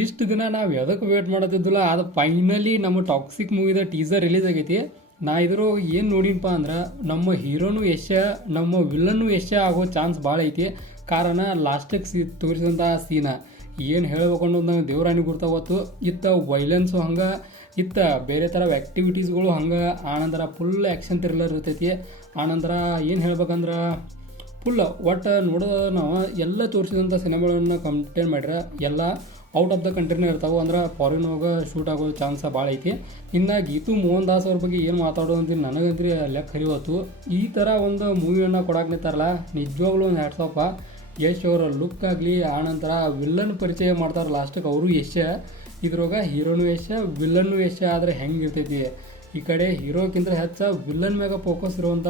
ಇಷ್ಟು ದಿನ ನಾವು ಎದಕ್ಕೆ ವೇಟ್ ಮಾಡತ್ತಿದ್ದಿಲ್ಲ, ಅದು ಫೈನಲಿ ನಮ್ಮ ಟಾಕ್ಸಿಕ್ ಮೂವಿದ ಟೀಸರ್ ರಿಲೀಸ್ ಆಗೈತಿ. ನಾ ಇದ್ರ ಏನು ನೋಡಿನಪ್ಪ ಅಂದ್ರೆ ನಮ್ಮ ಹೀರೋನು ಯಶ, ನಮ್ಮ ವಿಲನ್ನು ಯಶ ಆಗೋ ಚಾನ್ಸ್ ಭಾಳ ಐತಿ. ಕಾರಣ ಲಾಸ್ಟಿಗೆ ತೋರಿಸಿದಂಥ ಸೀನ ಏನು ಹೇಳ್ಬೇಕು ಅನ್ನೋದು ನಾವು ದೇವರಾಣಿ ಗುರ್ತಾವತ್ತು. ಇತ್ತ ವೈಲೆನ್ಸು ಹಂಗೆ, ಇತ್ತ ಬೇರೆ ಥರ ಆ್ಯಕ್ಟಿವಿಟೀಸ್ಗಳು ಹಂಗೆ, ಆನಂತರ ಫುಲ್ ಆ್ಯಕ್ಷನ್ ಥ್ರಿಲ್ಲರ್ ಇರ್ತೈತಿ. ಆನಂತರ ಏನು ಹೇಳ್ಬೇಕಂದ್ರೆ ಫುಲ್ ಒಟ್ಟು ನೋಡೋದು ನಾವು ಎಲ್ಲ ತೋರಿಸಿದಂಥ ಸಿನಿಮಾಗಳನ್ನ ಕಂಟೈನ್ ಮಾಡ್ರೆ ಎಲ್ಲ ಔಟ್ ಆಫ್ ದ ಕಂಟ್ರಿನೇ ಇರ್ತಾವೆ. ಅಂದ್ರೆ ಫಾರಿನ್ ಹೋಗಿ ಶೂಟ್ ಆಗೋ ಚಾನ್ಸ ಭಾಳ ಐತಿ. ಇನ್ನು ಗೀತು ಮೋಹನ್ ದಾಸ್ ಅವ್ರ ಬಗ್ಗೆ ಏನು ಮಾತಾಡೋದು ಅಂತ ನನಗಂದ್ರೆ ಲೆಕ್ಕ ಹರಿವತ್ತು. ಈ ಥರ ಒಂದು ಮೂವಿಯನ್ನು ಕೊಡಕ್ಕೆ ನಿಂತಾರಲ್ಲ, ನಿಜವಾಗ್ಲೂ ಒಂದು ಹ್ಯಾಟ್ಸಪ್ಪ. ಯಶ್ ಅವರ ಲುಕ್ ಆಗಲಿ, ಆನಂತರ ವಿಲ್ಲನ್ ಪರಿಚಯ ಮಾಡ್ತಾರೆ ಲಾಸ್ಟಿಗೆ ಅವರು ಯಶ. ಇದ್ರಾಗ ಹೀರೋನು ಯಶ, ವಿಲ್ಲನ್ನು ಯಶ ಆದರೆ ಹೆಂಗೆ ಇರ್ತೈತಿ. ಈ ಕಡೆ ಹೀರೋಕ್ಕಿಂತ ಹೆಚ್ಚು ವಿಲ್ಲನ್ ಮ್ಯಾಗ ಫೋಕಸ್ ಇರುವಂಥ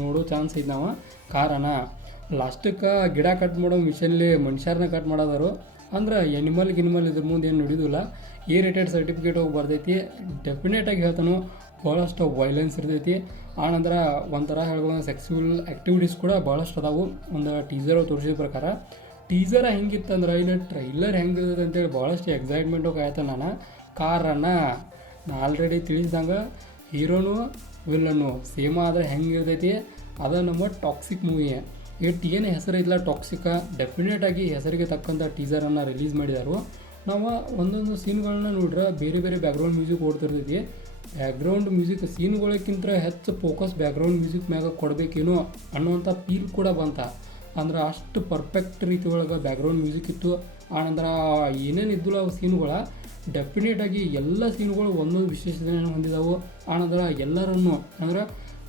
ನೋಡೋ ಚಾನ್ಸ್ ಐತೆ ನಾವು. ಕಾರಣ ಲಾಸ್ಟಕ್ಕೆ ಗಿಡ ಕಟ್ ಮಾಡೋ ಮಿಷನ್ಲಿ ಮನುಷ್ಯರನ್ನ ಕಟ್ ಮಾಡೋದಾರು. ಅಂದ್ರೆ ಎನಿಮಲ್ ಇದ್ರ ಮುಂದೆ ಏನು ನಡೆಯೋದಿಲ್ಲ. ಎ ರೇಟೆಡ್ ಸರ್ಟಿಫಿಕೇಟ್ ಹೋಗಿ ಬರ್ತೈತಿ. ಡೆಫಿನೆಟಾಗಿ ಹೇಳ್ತಾನು ಭಾಳಷ್ಟು ವೈಲೆನ್ಸ್ ಇರ್ತೈತಿ. ಆನಂತರ ಒಂಥರ ಹೇಳ್ಬೋದು ಸೆಕ್ಸುವಲ್ ಆ್ಯಕ್ಟಿವಿಟೀಸ್ ಕೂಡ ಭಾಳಷ್ಟು ಅದಾವು. ಒಂದು ಟೀಸರ್ ತೋರಿಸಿದ ಪ್ರಕಾರ ಟೀಸರ್ ಹೆಂಗಿತ್ತಂದ್ರೆ ಇಲ್ಲ ಟ್ರೈಲರ್ ಹೆಂಗಿರ್ತದೆ ಅಂತೇಳಿ ಭಾಳಷ್ಟು ಎಕ್ಸೈಟ್ಮೆಂಟ್ ಹೋಗಾಯ್ತು ನಾನು. ಕಾರಣ ನಾ ಆಲ್ರೆಡಿ ತಿಳಿಸ್ದಂಗೆ ಹೀರೋನು ವಿಲ್ಲನ್ನು ಸೇಮ್ ಆದರೆ ಹೆಂಗಿರ್ತೈತಿ ಅದು ನಮ್ಮ ಟಾಕ್ಸಿಕ್ ಮೂವಿ. ಏನು ಹೆಸರು ಐತಲ್ಲ ಟಾಕ್ಸಿಕ, ಡೆಫಿನೆಟಾಗಿ ಹೆಸರಿಗೆ ತಕ್ಕಂಥ ಟೀಸರನ್ನು ರಿಲೀಸ್ ಮಾಡಿದಾರು. ನಾವು ಒಂದೊಂದು ಸೀನ್ಗಳನ್ನ ನೋಡ್ರೆ ಬೇರೆ ಬೇರೆ ಬ್ಯಾಕ್ಗ್ರೌಂಡ್ ಮ್ಯೂಸಿಕ್ ಓಡ್ತಿರ್ತೈತಿ. ಬ್ಯಾಕ್ಗ್ರೌಂಡ್ ಮ್ಯೂಸಿಕ್ ಸೀನ್ಗಳಕ್ಕಿಂತ ಹೆಚ್ಚು ಫೋಕಸ್ ಬ್ಯಾಕ್ಗ್ರೌಂಡ್ ಮ್ಯೂಸಿಕ್ ಮ್ಯಾಗ ಕೊಡಬೇಕೇನೋ ಅನ್ನೋವಂಥ ಫೀಲ್ ಕೂಡ ಬಂತ. ಅಂದ್ರೆ ಅಷ್ಟು ಪರ್ಫೆಕ್ಟ್ ರೀತಿ ಒಳಗೆ ಬ್ಯಾಕ್ಗ್ರೌಂಡ್ ಮ್ಯೂಸಿಕ್ ಇತ್ತು. ಆನಂತರ ಏನೇನು ಇದ್ದಿಲ್ಲ ಅವು ಸೀನ್ಗಳ ಡೆಫಿನೆಟಾಗಿ ಎಲ್ಲ ಸೀನ್ಗಳು ಒಂದೊಂದು ವಿಶೇಷತೆಯನ್ನು ಹೊಂದಿದವು. ಆನಂತರ ಎಲ್ಲರನ್ನು ಅಂದ್ರೆ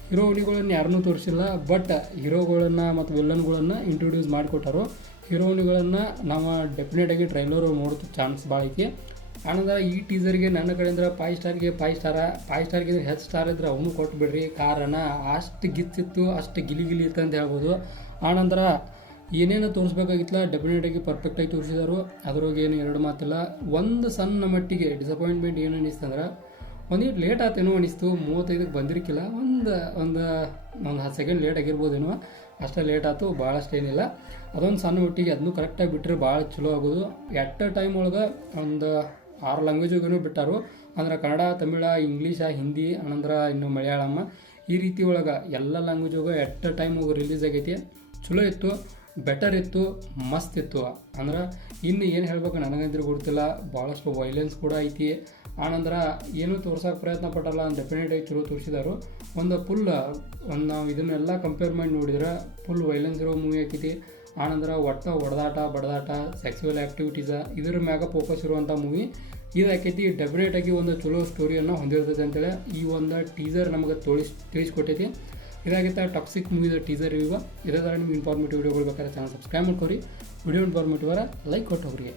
ಹೀರೋಯಿನಿಗಳನ್ನು ಯಾರನ್ನೂ ತೋರಿಸಿಲ್ಲ, ಬಟ್ ಹೀರೋಗಳನ್ನು ಮತ್ತು ವಿಲ್ಲನ್ಗಳನ್ನು ಇಂಟ್ರೊಡ್ಯೂಸ್ ಮಾಡಿಕೊಟ್ಟರು. ಹೀರೋಯಿನಿಗಳನ್ನು ನಾವು ಡೆಫಿನೆಟಾಗಿ ಟ್ರೈಲರು ನೋಡೋದು ಚಾನ್ಸ್ ಭಾಳ ಐತಿ. ಆನಂತರ ಈ ಟೀಸರ್ಗೆ ನನ್ನ ಕಡೆಯಿಂದ 5 ಸ್ಟಾರ್ಗೆ 5 ಸ್ಟಾರ, 5 ಸ್ಟಾರ್ಗೆ ಹೆಚ್ಚು ಸ್ಟಾರ್ ಇದ್ರೆ ಅವನು ಕೊಟ್ಬಿಡ್ರಿ. ಕಾರಣ ಅಷ್ಟು ಗಿಚ್ಚಿತ್ತು, ಅಷ್ಟು ಗಿಲಿ ಇತ್ತು ಅಂತ ಹೇಳ್ಬೋದು. ಆನಂತರ ಏನೇನು ತೋರಿಸ್ಬೇಕಾಗಿತ್ತಲ್ಲ ಡೆಫಿನೆಟಾಗಿ ಪರ್ಫೆಕ್ಟಾಗಿ ತೋರಿಸಿದರು. ಅದ್ರಾಗ ಏನು ಎರಡು ಮಾತಿಲ್ಲ. ಒಂದು ಸಣ್ಣ ಮಟ್ಟಿಗೆ ಡಿಸಪಾಯಿಂಟ್ಮೆಂಟ್ ಏನು ಅನ್ನಿಸ್ತಂದ್ರೆ ಒಂದಿಟ್ಟು ಲೇಟ್ ಆತೇನೋ ಅನಿಸ್ತು. 35ಕ್ಕೆ ಬಂದಿರಕ್ಕಿಲ್ಲ, ಒಂದು 10 ಸೆಕೆಂಡ್ ಲೇಟ್ ಆಗಿರ್ಬೋದೇನೋ, ಅಷ್ಟೇ ಲೇಟ್ ಆಯ್ತು, ಭಾಳಷ್ಟು ಏನಿಲ್ಲ. ಅದೊಂದು ಸಣ್ಣ ಮಟ್ಟಿಗೆ ಅದನ್ನು ಕರೆಕ್ಟಾಗಿ ಬಿಟ್ಟರೆ ಭಾಳ ಚಲೋ ಆಗೋದು. ಎಟ್ ಟೈಮ್ ಒಳಗೆ ಒಂದು 6 ಲ್ಯಾಂಗ್ವೇಜಿಗೂ ಬಿಟ್ಟಾರು. ಅಂದ್ರೆ ಕನ್ನಡ, ತಮಿಳ, ಇಂಗ್ಲೀಷ, ಹಿಂದಿ, ಅನಂತರ ಇನ್ನು ಮಲಯಾಳಮ್ಮ, ಈ ರೀತಿ ಒಳಗೆ ಎಲ್ಲ ಲ್ಯಾಂಗ್ವೇಜಿಗೂ ಎಟ್ ಟೈಮ್ ಹೋಗಿ ರಿಲೀಸ್ ಆಗೈತಿ. ಚಲೋ ಇತ್ತು, ಬೆಟರ್ ಇತ್ತು, ಮಸ್ತ್ ಇತ್ತು. ಅಂದ್ರೆ ಇನ್ನು ಏನು ಹೇಳ್ಬೇಕು ನನಗಂದ್ರೆ ಗೊತ್ತಿಲ್ಲ. ಭಾಳಷ್ಟು ವೈಲೆನ್ಸ್ ಕೂಡ ಐತಿ. ಆನಂತರ ಏನೂ ತೋರ್ಸೋಕೆ ಪ್ರಯತ್ನ ಪಟ್ಟಲ್ಲ, ಡೆಫಿನೆಟಾಗಿ ಚಲೋ ತೋರಿಸಿದಾರು. ಒಂದು ನಾವು ಇದನ್ನೆಲ್ಲ ಕಂಪೇರ್ ಮಾಡಿ ನೋಡಿದ್ರೆ ಫುಲ್ ವೈಲೆನ್ಸ್ ಇರೋ ಮೂವಿ ಆಕೈತಿ. ಆನಂತರ ಹೊಡೆದಾಟ ಬಡದಾಟ ಸೆಕ್ಸುವಲ್ ಆ್ಯಕ್ಟಿವಿಟೀಸ ಇದ್ರ ಮ್ಯಾಗ ಫೋಕಸ್ ಇರುವಂಥ ಮೂವಿ ಇದಾಕೈತಿ. ಡೆಫಿನೆಟಾಗಿ ಒಂದು ಚಲೋ ಸ್ಟೋರಿಯನ್ನು ಹೊಂದಿರ್ತೈತೆ ಅಂತೇಳಿ ಈ ಒಂದು ಟೀಸರ್ ನಮಗೆ ತಿಳಿಸ್ಕೊಟ್ಟೈತಿ. ಇದಾಗಿತ್ತು ಟಾಕ್ಸಿಕ್ ಮೂವಿದ ಟೀಸರ್ ರಿವ್ಯೂ. ಇದೇ ಥರ ನಿಮ್ಗೆ ಇನ್ಫಾರ್ಮೇಟಿವ್ ವಿಡಿಯೋಗಳು ಬೇಕಾದ್ರೆ ಚಾನಲ್ ಸಬ್ಸ್ಕ್ರೈಬ್ ಮಾಡ್ಕೊರಿ. ವಿಡಿಯೋ ಇನ್ಫಾರ್ಮೇಟಿವ್ ಲೈಕ್ ಕೊಟ್ಟು ಹೋಗ್ರಿ.